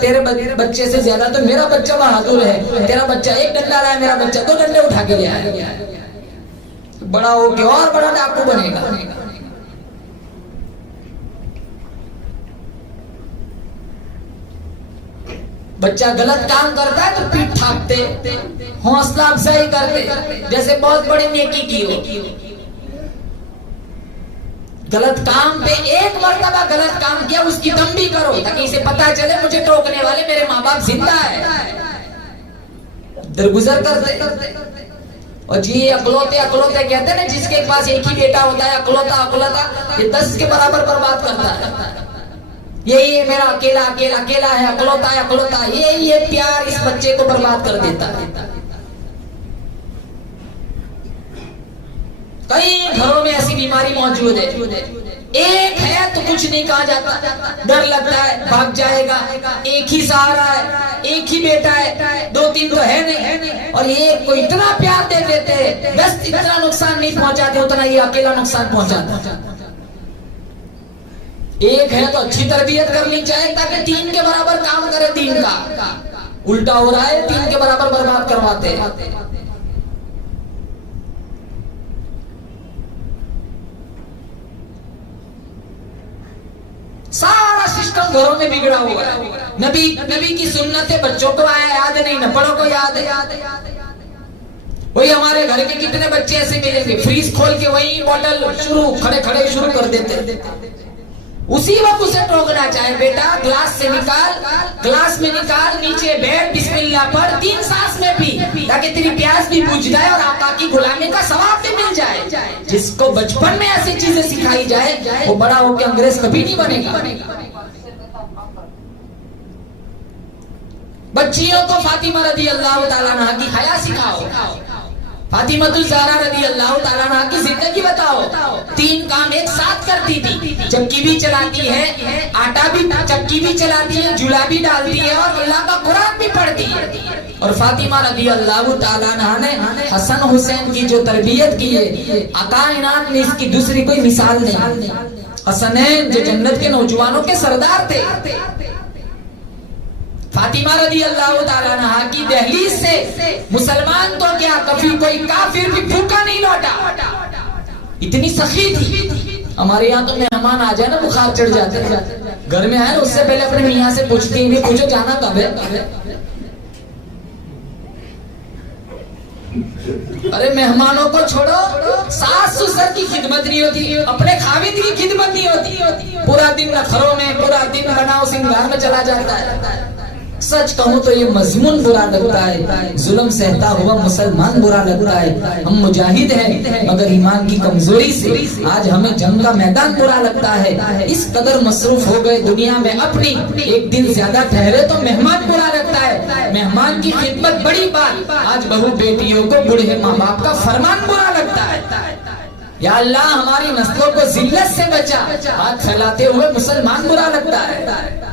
तेरे बच्चे से ज्यादा तो मेरा बच्चा बहादुर है, तेरा बच्चा 1 डंडा लाया, मेरा बच्चा 2 डंडे उठा के ले आया। बड़ा हो के और बड़ा डाकू बनेगा। बच्चा गलत काम करता है तो पीठ थापते, हौसला अफजाई करते, जैसे बहुत बड़ी नेकी की हो। गलत काम पे एक मर्तबा गलत काम किया, उसकी तंबी करो ताकि इसे पता चले मुझे टोकने वाले मेरे माँ बाप जिंदा है। दरगुजर करते। और जी अकलौते कहते हैं ना, जिसके पास एक ही बेटा होता है अकलौता, ये 10 के बराबर बर्बाद करता है। यही है मेरा अकेला है, अकलौता, ये प्यार इस बच्चे को बर्बाद कर देता है। कई घरों में ऐसी बीमारी मौजूद है, एक है तो कुछ नहीं कहा जाता, डर लगता है भाग जाएगा, एक ही सहारा है, एक ही बेटा है, 2-3 तो है नहीं, और एक को इतना प्यार दे देते हैं, बस इतना नुकसान नहीं पहुंचाते उतना ये अकेला नुकसान पहुंचाता। एक है तो अच्छी तरबियत करनी चाहिए ताकि 3 के बराबर काम करे दीन का, उल्टा हो रहा है, 3 के बराबर बर्बाद करवाते हैं। सारा सिस्टम घरों में बिगड़ा हुआ है। नबी की सुन्नतें बच्चों को याद नहीं, न बड़ों को याद है। वही हमारे घर के कितने बच्चे ऐसे मिलेंगे, फ्रीज खोल के वही बोतल खड़े शुरू कर देते। उसी वक्त उसे टोकना चाहे, बेटा ग्लास में निकाल, नीचे बैठ, बिस्मिल्लाह पढ़, 3 सांस में पी, ताकि तेरी प्यास भी बुझ जाए और आका की गुलामी का सवाब भी मिल जाए। जिसको बचपन में ऐसी चीजें सिखाई जाए वो बड़ा होकर अंग्रेज कभी नहीं बनेगा। बच्चियों को फातिमा रदी अल्लाह ताला अन्हा की हया सिखाओ, फातिमातुल ज़हरा रदी अल्लाह ताला अन्हा की जिंदगी बताओ। 3 काम एक साथ करती थी, चक्की भी चलाती है, आटा भी चक्की भी चलाती है, जुला भी डालती है और अल्लाह का कुरान भी पढ़ती है। और फातिमा रदी अल्लाह ताला अन्हा ने हसन हुसैन की जो तरबियत की है, कायनात में इसकी दूसरी कोई मिसाल नहीं। हसनैन जो जन्नत के नौजवानों के सरदार थे, फातिमा रदी अल्लाह ताला अन्हा की दहलीज से मुसलमान तो क्या कभी कोई काफिर भी भूखा नहीं लौटा, इतनी सखी थी। हमारे यहाँ तो मेहमान आ जाए ना बुखार चढ़ जाते हैं, घर में आए उससे पहले अपने मियाँ से पूछती है, पूछो जाना कब है। अरे मेहमानों को छोड़ो, सास ससुर की खिदमत नहीं होती, अपने खाविद की खिदमत नहीं होती, पूरा दिन नखरों में, पूरा दिन बनाओ सिंगार में चला जाता है। सच कहूँ तो ये मजमून बुरा लगता है, जुल्म सहता हुआ मुसलमान बुरा लगता है। हम मुजाहिद हैं मगर ईमान की कमजोरी से आज हमें जंग का मैदान बुरा लगता है। इस कदर मसरूफ हो गए दुनिया में अपनी, एक दिन ज्यादा ठहरे तो मेहमान बुरा लगता है। मेहमान की खिदमत बड़ी बात, आज बहू बेटियों को बूढ़े माँ बाप का फरमान बुरा लगता है। या अल्लाह हमारी नस्लों को जिल्लत से बचा, हाथ फैलाते हुए मुसलमान बुरा लगता है।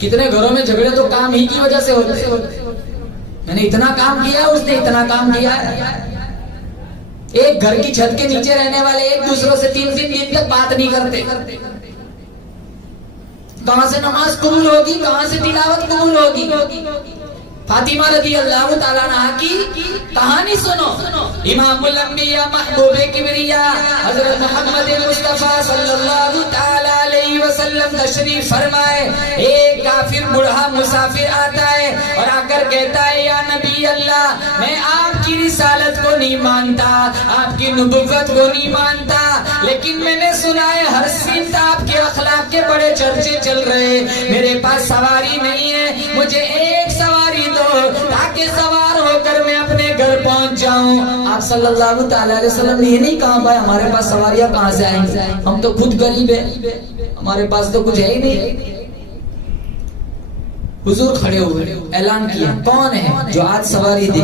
कितने घरों में झगड़े तो काम ही की वजह से होते। मैंने इतना काम किया, उसने इतना काम किया। एक घर की छत के नीचे रहने वाले एक दूसरों से 3-3 दिन तक बात नहीं करते। कहां से नमाज कबूल होगी, कहां से तिलावत कबूल होगी। फातिमा रदी अल्लाह ताला अन्हा की कहानी सुनो। इमामुल अंबिया महबूबे किबरिया हजरत मोहम्मद मुस्तफा सल्लल्लाहु ताला अलैहि वसल्लम तशरीफ फरमाए। एक काफिर बूढ़ा मुसाफिर आता है और आकर कहता है, या नबी अल्लाह, मैं आपकी रिसालत को नहीं मानता, आपकी नबुव्वत को नहीं मानता, लेकिन मैंने सुना है हर सिमत आपके अखलाक के बड़े चर्चे चल रहे। मेरे पास सवारी नहीं है, मुझे एक सवारी ताकि सवार होकर मैं अपने घर पहुंच जाऊं। आप सल्लल्लाहु अलैहि वसल्लम ने ये नहीं कहा भाई हमारे पास सवारियां कहां से आएंगी, हम तो खुद गरीब है, हमारे पास तो कुछ है ही नहीं। हुजूर खड़े हुए, ऐलान किया, कौन है जो आज सवारी दे,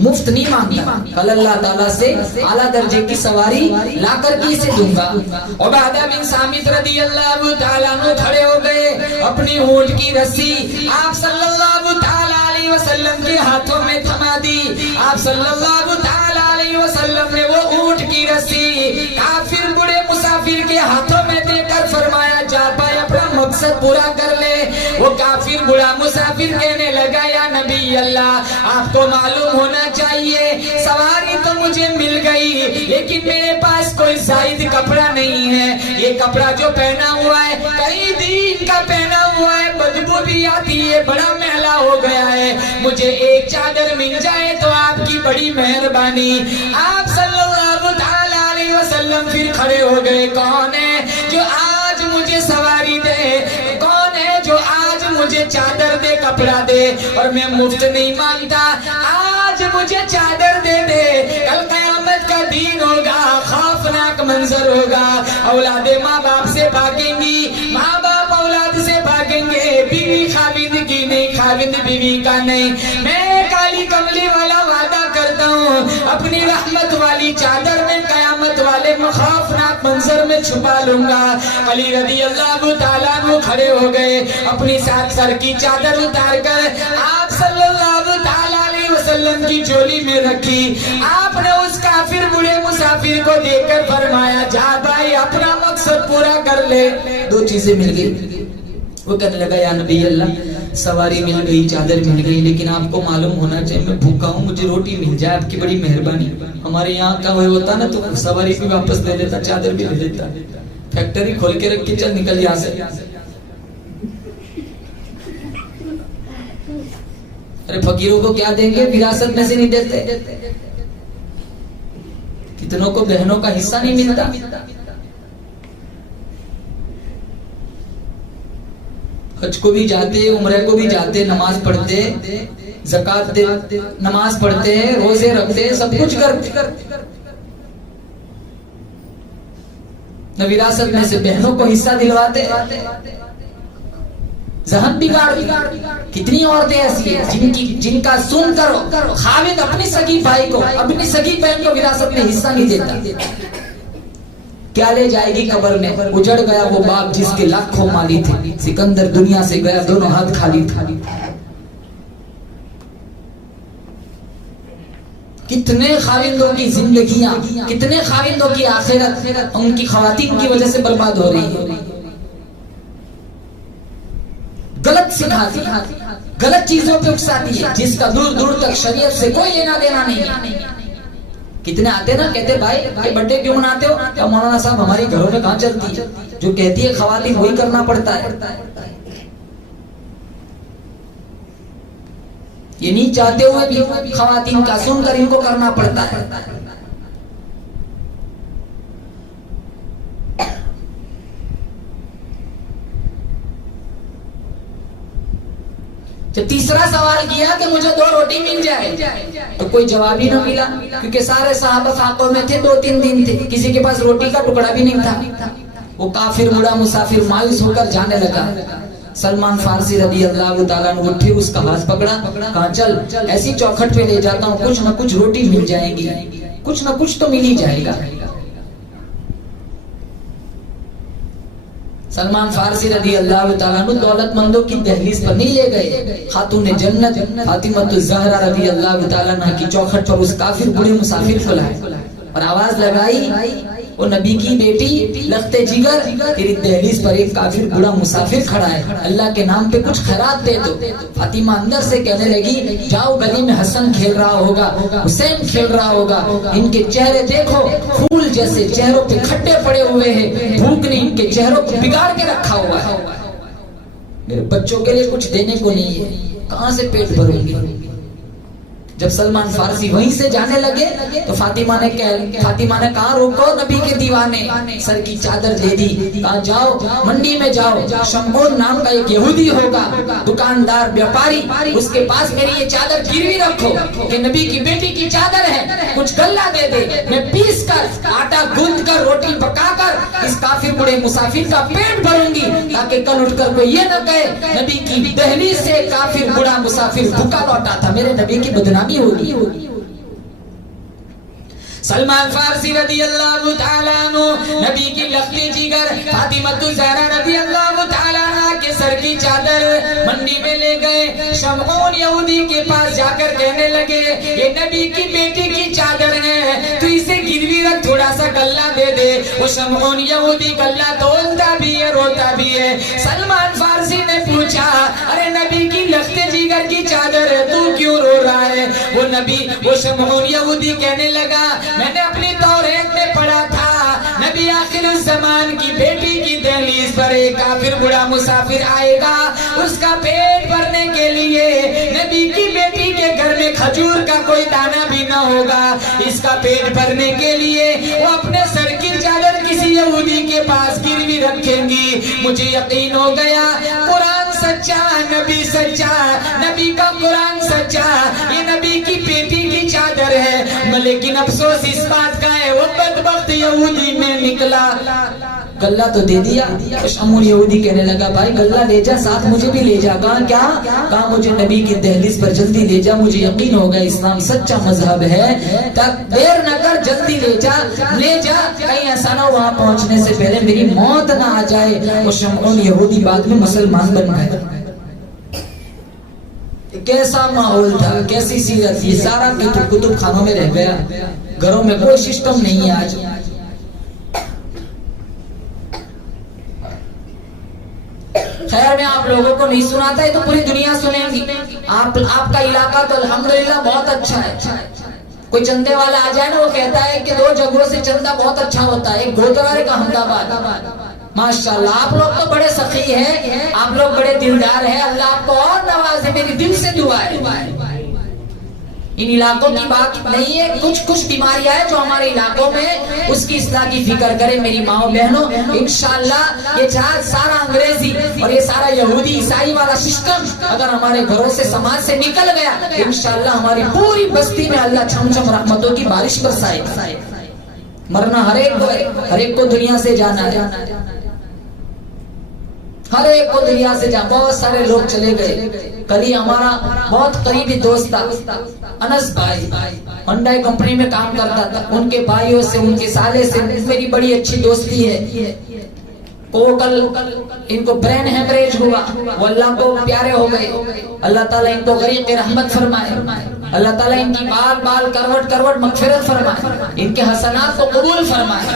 मुफ्त नहीं मांगता, कल अल्लाह ताला से आला दर्जे की सवारी लाकर के इसे दूंगा। उबादा बिन सामित रदी अल्लाह ताला अन्हु खड़े हो गए, अपनी ऊंट की रस्सी आप सल्लल्लाहु ताला अलैहि अलैहि वसल्लम के हाथों में थमा दी। आप सल्लल्लाहु ताला अलैहि वसल्लम ने वो ऊंट की रस्सी काफिर बूढ़े मुसाफिर के हाथों में देकर फरमाया, जा भाई अपना मकसद पूरा कर ले। वो काफिर बूढ़ा मुसाफिर कहने लगा, या नबी अल्लाह, आपको मालूम होना चाहिए सवारी तो मुझे मिल गई, लेकिन मेरे पास कोई जायद कपड़ा नहीं है। ये कपड़ा जो पहना हुआ है कई दिन का पहना हुआ है, बदबू भी आती है, बड़ा मैला हो गया है। मुझे एक चादर मिल जाए तो आपकी बड़ी मेहरबानी। आप सल्लल्लाहु ताला अलैहि वसल्लम फिर खड़े हो गए। कौन है जो आज मुझे सवारी दे? कौन है जो आज मुझे चादर दे, कपड़ा दे? और मैं मुफ्त नहीं मांगता, आज मुझे चादर दे दे। कल कयामत का दिन होगा, खौफनाक मंजर होगा। औलादे माँ बाप से भागेंगी, माँ बाप औलाद से भागेंगे। बीवी खाविंद की नहीं, खाविंद बीवी का नहीं। मैं काली कमली वाला वादा करता हूँ, अपनी रहमत वाली चादर में कयामत वाले खौफनाक मंजर में छुपा लूंगा। अली रज़ी अल्लाह ताला अन्हु खड़े हो गए, अपनी साथ सर की चादर उतार कर आप सल्लल्लाहु ताला अलैहि वसल्लम की झोली में रखी। आपने उस काफिर बूढ़े मुसाफिर को देखकर फरमाया, जा भाई अपना मकसद पूरा कर ले। दो चीजें मिल गई। वो कहने लगा, या नबी अल्लाह, सवारी मिल गई, चादर मिल गई, लेकिन आपको मालूम होना चाहिए मैं भूखा हूँ, मुझे रोटी मिल जाए, आपकी बड़ी मेहरबानी। हमारे यहाँ का वही होता ना, तो सवारी भी वापस ले लेता, चादर भी ले लेता। फैक्ट्री खोल के रख के चल निकल यहाँ से। अरे फकीरों को क्या देंगे, विरासत में से नहीं देते। कितनों को बहनों का हिस्सा नहीं मिलता। हज को भी जाते, उम्रे को भी जाते, नमाज पढ़ते, ज़कात दे, नमाज पढ़ते हैं, रोजे रखते, सब कुछ करते, न विरासत में से बहनों को हिस्सा दिलवाते। जहन बिगाड़। कितनी औरतें ऐसी हैं जिनका सुनकर खाविद अपनी सगी भाई को, अपनी सगी बहन को विरासत में हिस्सा नहीं देता। क्या ले जाएगी कब्र में? उजड़ गया वो बाप जिसके लाखों माली थे, सिकंदर दुनिया से गया, दोनों हाथ खाली था। कितने खाविंदों की जिंदगियां, कितने खाविंदों की आखिरत उनकी खवातीन की वजह से बर्बाद हो रही है। गलत सिखाती, गलत चीजों पे उकसाती है, जिसका दूर दूर तक शरीयत से कोई लेना देना नहीं। कितने आते ना, कहते भाई बर्थडे क्यों मनाते हो? क्या मौलाना साहब हमारी घरों में कहाँ चलती है, जो कहती है खवातीन वही करना पड़ता है। ये नहीं चाहते हुए भी खवातीन का सुनकर इनको करना पड़ता है। जब तीसरा सवाल किया कि मुझे 2 रोटी मिल जाए, तो कोई जवाब ही ना मिला, क्योंकि सारे सहाबा फाकों में थे, 2-3 दिन थे, किसी के पास रोटी का टुकड़ा भी नहीं था। वो काफिर बूढ़ा मुसाफिर मायूस होकर जाने लगा। सलमान फारसी रज़ी अल्लाह ताला अन्हु उठे, उसका हाथ पकड़ा, कहा चल ऐसी चौखट पे ले जाता हूँ, कुछ न कुछ रोटी मिल जाएगी, कुछ न कुछ तो मिल ही जाएगा। सलमान फारसी रज़ी अल्लाह ताला अन्हु दौलतमंदों की दहलीज पर नहीं ले गए। खातून जन्नत फातिमा ज़हरा रज़ी अल्लाह ताला अन्हा की चौखट पर उस काफिर बूढ़े मुसाफिर को लाए और आवाज लगाई, वो नबी की बेटी लख्ते जिगर, तेरी दहलीज पर एक काफिर बूढ़ा मुसाफिर खड़ा है, अल्लाह के नाम पे कुछ खैरात दे दो। फातिमा अंदर से कहने लगी, जाओ गली में हसन खेल रहा होगा, हुसैन खेल रहा होगा, इनके चेहरे देखो फूल जैसे, चेहरों पे खड्डे पड़े हुए हैं, भूख ने इनके चेहरों को बिगाड़ के रखा हुआ है। मेरे बच्चों के लिए कुछ देने को नहीं है, कहां से पेट भरूंगी? जब सलमान फारसी वहीं से जाने लगे तो फातिमा ने कहा, रोको नबी के दीवाने, सर की चादर दे दी, कहा जाओ मंडी में जाओ, शमगोन नाम का एक यहूदी होगा, दुकानदार व्यापारी, उसके पास मेरी ये चादर गिरवी रखो कि नबी की बेटी की चादर है, कुछ गल्ला दे दे, मैं पीस कर आटा गूंद कर रोटी पकाकर इस काफिर बूढ़े मुसाफिर का पेट भरूंगी, ताकि कल उठकर कोई ये न कहे नबी की दहलीज से काफिर बूढ़ा मुसाफिर भूखा लौटा था, मेरे नबी की बदनामी होगी। सलमान फारसी रज़ी अल्लाह ताला अन्हु नबी की लख्ते जिगर फातिमा ज़हरा रज़ी अल्लाह ताला अन्हा के सर की चादर मंडी में ले गए गए। शमऊन यहूदी के पास जाकर कहने लगे, ये नबी की बेटी की चादर है, तू इसे गिरवी रख, थोड़ा सा गल्ला दे दे। वो शमऊन यहूदी गल्ला तोलता भी है, रोता भी है। सलमान फारसी ने पूछा, अरे नबी की लख्ते जिगर की चादर है, तू क्यों रो रहा है? वो शमऊन यहूदी कहने लगा, मैंने अपनी तौरात में पढ़ा था, नबी आखिर ज़मान की बेटी की दहलीज पर एक काफिर बूढ़ा मुसाफिर आएगा, उसका पेट भरने के लिए नबी की बेटी के घर में खजूर का कोई दाना भी न होगा। इसका पेट भरने के लिए वो अपने सर की चादर किसी यहूदी के पास गिरवी रखेंगी। मुझे यकीन हो गया, कुरान सच्चा, नबी सच्चा, नबी का कुरान सच्चा, ये नबी की बेटी की चादर है। लेकिन अफसोस इस बात का है, वो बदबख्त यहूदी में निकला। गल्ला तो दे दिया। शमऊन यहूदी कहने लगा, भाई गल्ला ले जा, साथ मुझे भी ले जा। कहा क्या? कहा मुझे नबी की दहलीज पर जल्दी ले जा, मुझे यकीन हो गया इस्लाम सच्चा मजहब है, तक देर न कर, जल्दी ले जा, ले जा, कहीं ऐसा ना वहां पहुंचने से पहले मेरी मौत ना आ जाए। और शमऊन यहूदी बाद में मुसलमान बन गए। कैसा माहौल था, कैसी सीरत थी, सारा कुतुब खानों में रह गया, घरों में कोई सिस्टम नहीं है आज। खैर मैं आप लोगों को नहीं सुनाता है तो पूरी दुनिया सुनेगी। आपका इलाका तो अल्हम्दुलिल्लाह बहुत अच्छा है। कोई चंदे वाला आ जाए ना, वो कहता है कि 2 जगहों से चंदा बहुत अच्छा होता है, एक गोधरा और एक अहमदाबाद। माशाल्लाह, आप लोग तो बड़े सखी हैं, आप लोग बड़े दिलदार हैं, अल्लाह आपको और नवाजे, मेरी दिल से दुआ है। इन इलाकों की बात नहीं है, कुछ बीमारियां हैं जो हमारे इलाकों में, उसकी इस्लाह की फिक्र करें मेरी माओ बहनों। इंशाअल्लाह ये सारा अंग्रेजी और ये सारा यहूदी ईसाई वाला सिस्टम अगर हमारे घरों से, समाज से निकल गया, इंशाअल्लाह हमारी पूरी बस्ती में अल्लाह छमछम रहमतों की बारिश बरसाएगा। मरना हर एक को दुनिया से जाना है, हर एक को दुनिया से जाना। बहुत सारे लोग चले गए। कल ही हमारा बहुत करीबी दोस्त था अनस भाई, होंडा कंपनी में काम करता था। उनके भाइयों से, उनके साले से मेरी बड़ी अच्छी दोस्ती है। वो कल इनको ब्रेन हेमरेज हुआ, वो अल्लाह को प्यारे हो गए। अल्लाह ताला इनको गरीब की रहमत फरमाए, अल्लाह ताला इनकी बाल बाल करवट मगफिरत फरमाए, इनके हसनात को कबूल फरमाए,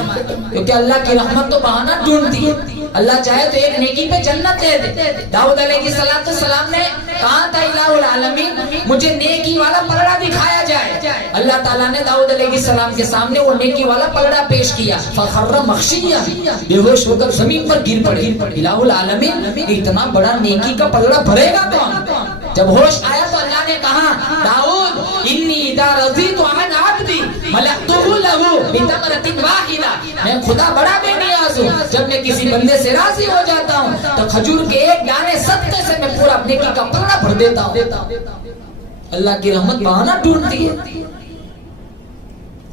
क्योंकि अल्लाह की रहमत तो बहाना ढूंढती है। अल्लाह चाहे तो एक नेकी पे जन्नत दे दे। दाऊद अलैहिस्सलाम ने कहा था, इलाहुल आलमीन मुझे नेकी वाला पलड़ा दिखाया जाए। अल्लाह ताला ने दाऊद अलैहिस्सलाम के सामने वो नेकी वाला पलड़ा पेश किया। फखर्र मखशिया, बेहोश होकर जमीन पर गिर पड़े। इलाहुल आलमीन इतना बड़ा नेकी का पलड़ा भरेगा कौन? जब होश आया तो अल्लाह ने कहा, दाऊद इन्नी इदा रज़ीतु अन अब्दी मलअतुहु लहु बितमरतिन वाहिदा, मैं खुदा बड़ा बेनियाज हूँ, जब मैं किसी बंदे से राजी हो जाता हूँ तो खजूर के एक दाने सत्ते से मैं पूरा नेकी का पलड़ा भर देता हूँ। अल्लाह की रहमत बहाना ढूंढती है।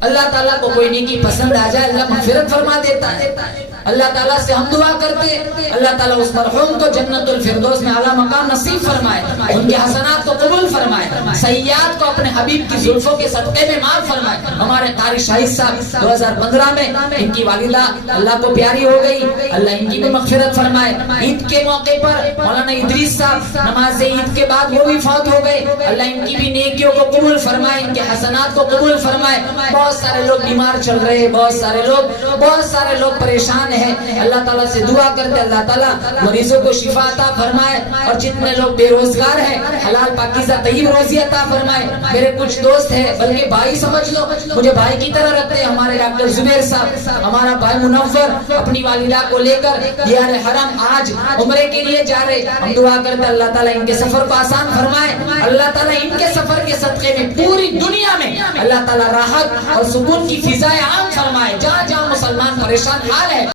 अल्लाह ताला को कोई नेकी पसंद आ जाए, अल्लाह मगफिरत फरमा देता है। अल्लाह ताला से हम दुआ करते हैं, अल्लाह ताला उस मरहूम को जन्नतुल फिरदौस में आला मकाम नसीब फरमाए, उनके हसनात को कबूल फरमाए, सय्यात को अपने हबीब की जुल्फों के सदक़े में माफ फरमाए। हमारे कारी शाहिद साहब 2015 में इनकी वालिदा अल्लाह को प्यारी हो गई, अल्लाह इनकी भी मगफिरत फरमाए। ईद के मौके पर मौलाना इदरीस साहब नमाज ईद के बाद वो भी फौत हो गए, अल्लाह इनकी भी नेकियों को कबूल फरमाए, इनके हसनात को कबूल फरमाए। बहुत सारे लोग बीमार चल रहे हैं, बहुत सारे लोग परेशान है। अल्लाह ताला से दुआ करते अल्लाह ताला मरीजों को शिफा अता फरमाए, और जितने लोग बेरोजगार हैं हलाल पाकीज़ा तय्यब रोजी अता फरमाए। मेरे कुछ दोस्त हैं, बल्कि भाई समझ लो, मुझे भाई की तरह रखते हैं, हमारे डॉक्टर जुबैर साहब, हमारा भाई मुनव्वर अपनी वालिदा को लेकर दियारे हरम आज उम्रे के लिए जा रहे। हम दुआ करते अल्लाह ताला इनके सफर को आसान फरमाए, अल्लाह ताला इनके सफर के सदक़े में पूरी दुनिया में अल्लाह ताला राहत और सुकून की फिजाएं आम फरमाए। जहाँ जहाँ मुसलमान परेशान हाल है